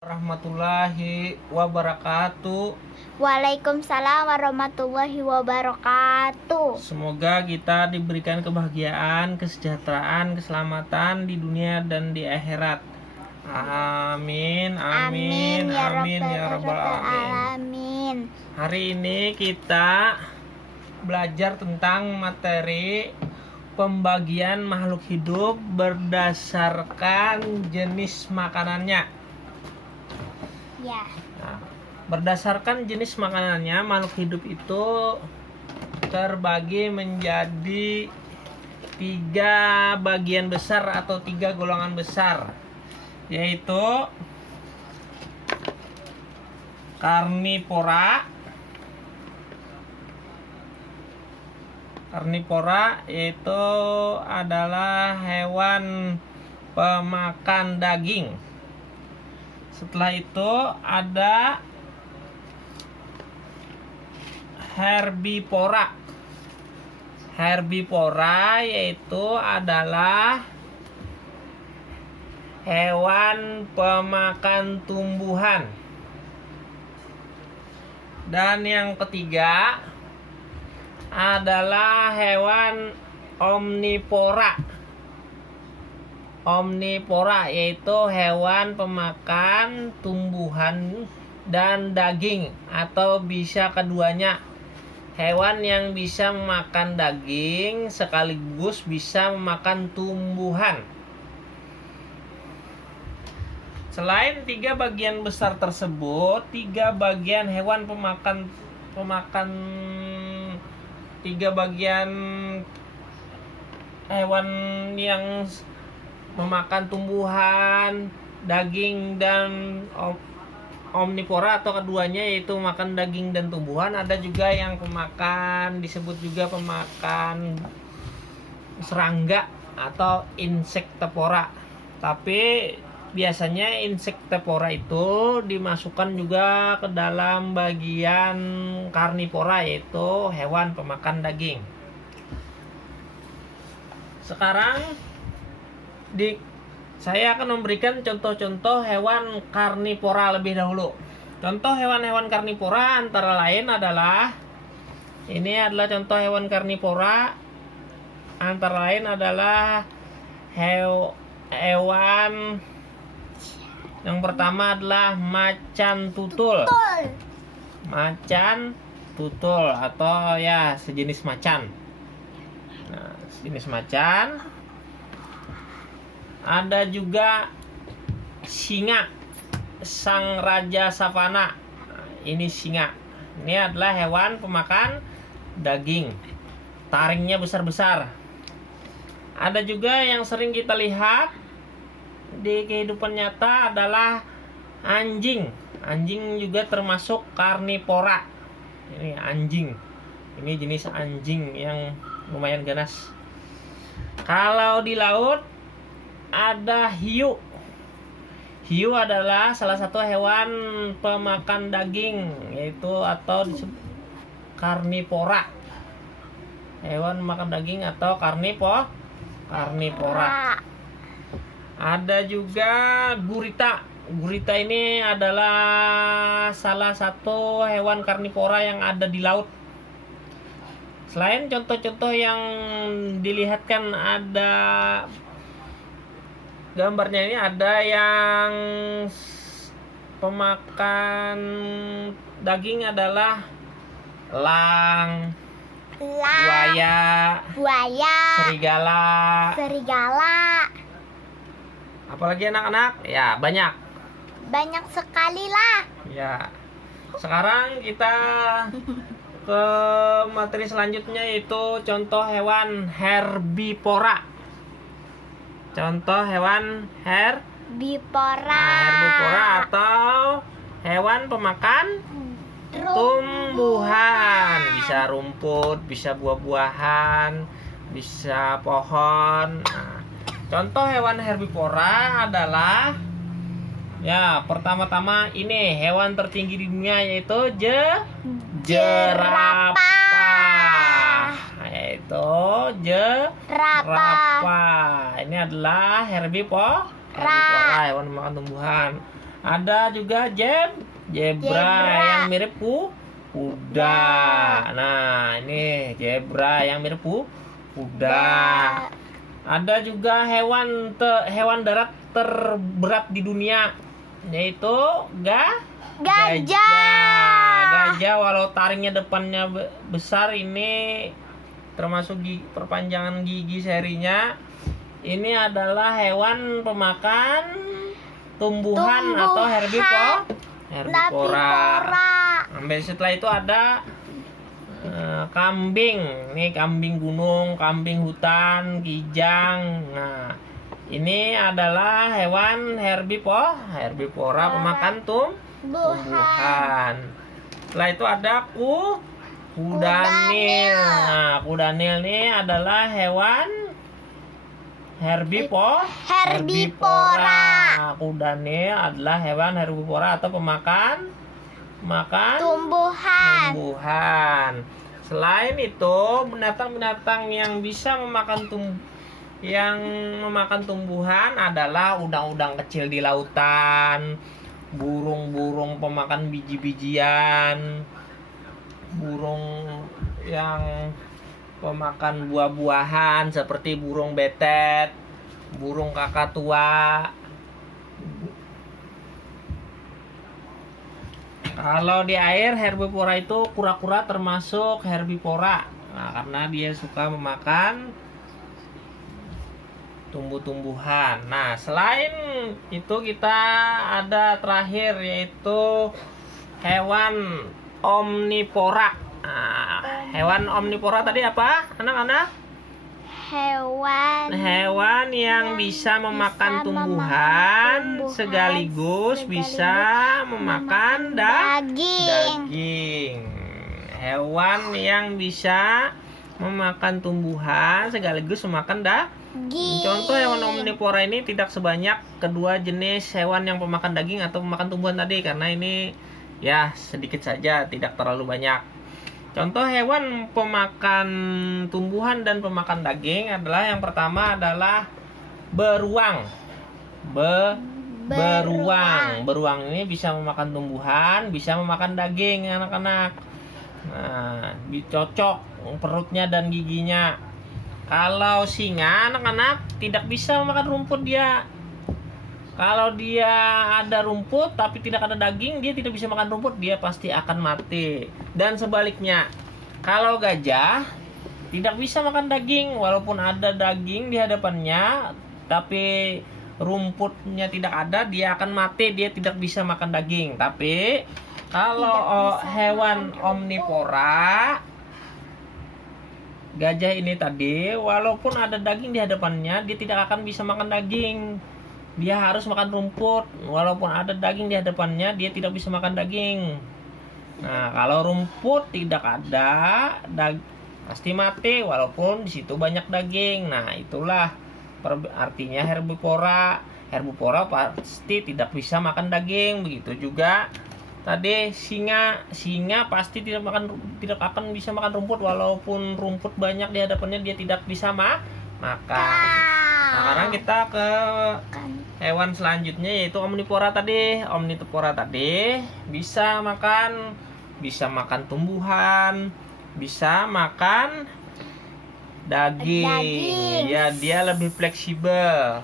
Warahmatullahi wabarakatuh. Waalaikumsalam warahmatullahi wabarakatuh. Semoga kita diberikan kebahagiaan, kesejahteraan, keselamatan di dunia dan di akhirat. Amin, amin, amin, ya rabbal alamin. Hari ini kita belajar tentang materi pembagian makhluk hidup berdasarkan jenis makanannya. Ya. Nah, berdasarkan jenis makanannya, makhluk hidup itu terbagi menjadi 3 bagian besar atau 3 golongan besar, yaitu karnivora. Karnivora itu adalah hewan pemakan daging. Setelah itu ada herbivora. Herbivora yaitu adalah hewan pemakan tumbuhan. Dan yang ketiga adalah hewan omnivora. Omnivora yaitu hewan pemakan tumbuhan dan daging, atau bisa keduanya. Hewan yang bisa memakan daging sekaligus bisa memakan tumbuhan. Selain 3 bagian besar tersebut, 3 bagian hewan pemakan 3 bagian hewan yang memakan tumbuhan, daging, dan omnivora atau keduanya, yaitu makan daging dan tumbuhan. Ada juga yang pemakan, disebut juga pemakan serangga atau insektivora. Tapi biasanya insektivora itu dimasukkan juga ke dalam bagian karnivora, yaitu hewan pemakan daging. Sekarang saya akan memberikan contoh-contoh hewan karnivora lebih dahulu. Contoh hewan-hewan karnivora antara lain adalah, ini adalah contoh hewan karnivora, antara lain adalah hewan yang pertama adalah macan tutul. Macan tutul atau ya sejenis macan. Nah, sejenis macan. Ada juga singa, sang raja savana. Ini singa. Ini adalah hewan pemakan daging. Taringnya besar-besar. Ada juga yang sering kita lihat di kehidupan nyata adalah anjing. Anjing juga termasuk karnivora. Ini anjing. Ini jenis anjing yang lumayan ganas. Kalau di laut ada hiu. Hiu adalah salah satu hewan pemakan daging, yaitu atau disebut karnivora. Hewan makan daging atau karnivora. Ada juga gurita. Gurita ini adalah salah satu hewan karnivora yang ada di laut. Selain contoh-contoh yang dilihatkan, ada gambarnya ini, ada yang pemakan daging adalah elang, buaya, serigala. Apalagi anak-anak? Ya, banyak Sekali lah. Ya. Sekarang kita ke materi selanjutnya, yaitu contoh hewan herbivora. Contoh hewan Herbivora. herbivora atau hewan pemakan tumbuhan. Bisa rumput, bisa buah-buahan, bisa pohon. Nah, contoh hewan herbivora adalah, ya, pertama-tama ini hewan tertinggi di dunia, yaitu jerapah. Yaitu jerapah. Ini adalah herbivora, hewan makan tumbuhan. Ada juga zebra yang mirip kuda. Nah, ini zebra yang mirip kuda. Ada juga hewan darat terberat di dunia, yaitu Gajah. Gajah walau taringnya depannya besar, ini termasuk perpanjangan gigi serinya. Ini adalah hewan pemakan tumbuhan atau herbivora. Sampai setelah itu ada kambing. Ini kambing gunung, kambing hutan, kijang. Nah, ini adalah hewan herbivora pemakan tumbuhan. Setelah itu ada kudanil. Nah, kudanil ini adalah hewan herbivora. Kudanil adalah hewan herbivora atau pemakan tumbuhan. Selain itu, binatang-binatang yang bisa memakan tumbuhan adalah udang-udang kecil di lautan, burung-burung pemakan biji-bijian, burung yang pemakan buah-buahan seperti burung betet, burung kakatua. Kalau di air, herbivora itu kura-kura termasuk herbivora. Nah, karena dia suka memakan tumbuh-tumbuhan. Nah, selain itu kita ada terakhir, yaitu hewan omnivora. Nah, hewan omnivora tadi apa, anak-anak? Hewan yang bisa memakan tumbuhan sekaligus bisa memakan daging. Hewan yang bisa memakan tumbuhan sekaligus memakan daging. Contoh hewan omnivora ini tidak sebanyak kedua jenis hewan yang pemakan daging atau pemakan tumbuhan tadi, karena ini ya sedikit saja, tidak terlalu banyak. Contoh hewan pemakan tumbuhan dan pemakan daging adalah, yang pertama adalah beruang. Beruang ini bisa memakan tumbuhan, bisa memakan daging, anak-anak. Nah, cocok perutnya dan giginya. Kalau singa, anak-anak, tidak bisa memakan rumput dia. Kalau dia ada rumput tapi tidak ada daging, dia tidak bisa makan rumput, dia pasti akan mati. Dan sebaliknya, kalau gajah tidak bisa makan daging, walaupun ada daging di hadapannya, tapi rumputnya tidak ada, dia akan mati, dia tidak bisa makan daging. Tapi kalau hewan omnivora, gajah ini tadi, walaupun ada daging di hadapannya, dia tidak akan bisa makan daging. Dia harus makan rumput. Walaupun ada daging di hadapannya, dia tidak bisa makan daging. Nah, kalau rumput tidak ada, pasti mati walaupun di situ banyak daging. Nah, itulah artinya herbivora. Herbivora pasti tidak bisa makan daging. Begitu juga tadi singa pasti tidak akan bisa makan rumput, walaupun rumput banyak di hadapannya, dia tidak bisa makan. Nah, sekarang kita ke hewan selanjutnya, yaitu omnivora tadi. Omnivora tadi bisa makan tumbuhan, bisa makan daging. Ya, dia lebih fleksibel.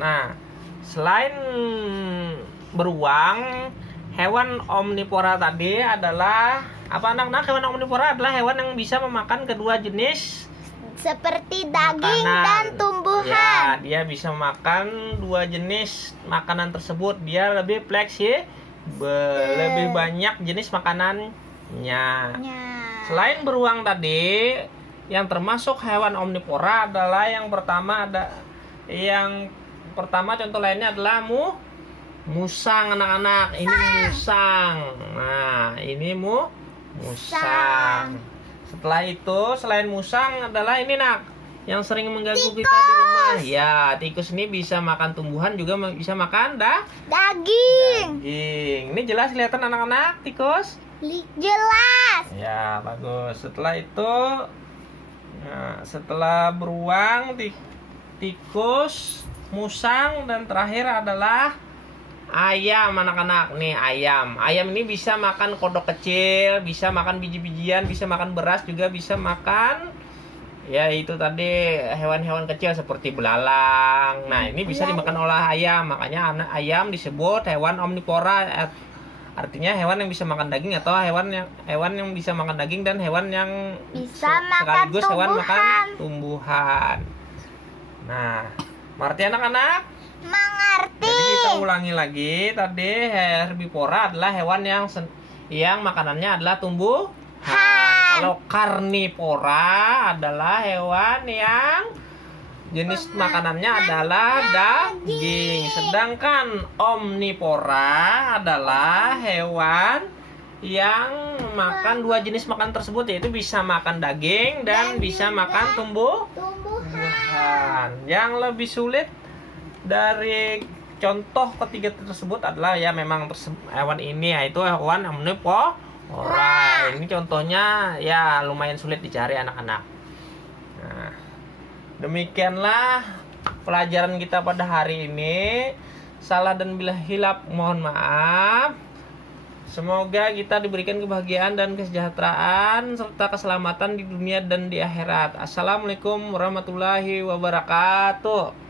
Nah, selain beruang, hewan omnivora tadi adalah apa, anak-anak? Hewan omnivora adalah hewan yang bisa memakan kedua jenis seperti daging makanan dan tumbuhan. Ya, dia bisa makan dua jenis makanan tersebut. Dia lebih fleksibel, lebih banyak jenis makanannya. Selain beruang tadi, yang termasuk hewan omnivora adalah yang pertama contoh lainnya adalah musang, anak-anak. Ini musang. Nah, ini musang. Setelah itu, selain musang adalah ini, nak, yang sering mengganggu kita di rumah. Ya, tikus ini bisa makan tumbuhan, juga bisa makan daging. Ini jelas kelihatan, anak-anak, tikus? Jelas. Ya, bagus. Setelah itu, nah, setelah beruang, tikus, musang, dan terakhir adalah ayam anak-anak. Nih ayam. Ayam ini bisa makan kodok kecil, bisa makan biji-bijian, bisa makan beras, juga bisa makan ya itu tadi hewan-hewan kecil seperti belalang. Nah, ini bisa dimakan oleh ayam. Makanya ayam disebut hewan omnivora. Artinya hewan yang bisa makan daging atau hewan yang bisa makan daging dan hewan yang Bisa makan sekaligus hewan makan tumbuhan. tumbuhan. Nah, mengerti anak-anak? Mengerti. Jadi kita ulangi lagi, tadi herbivora adalah hewan yang makanannya adalah tumbuhan. Kalau karnivora adalah hewan yang jenis makanannya adalah daging. Sedangkan omnivora adalah hewan yang makan dua jenis makan tersebut, yaitu bisa makan daging dan bisa makan tumbuhan. Yang lebih sulit dari contoh ketiga tersebut adalah ya memang hewan ini, yaitu hewan omnivora. Ini contohnya ya lumayan sulit dicari anak-anak. Nah, demikianlah pelajaran kita pada hari ini. Salah dan bila hilap mohon maaf. Semoga kita diberikan kebahagiaan dan kesejahteraan serta keselamatan di dunia dan di akhirat. Assalamualaikum warahmatullahi wabarakatuh.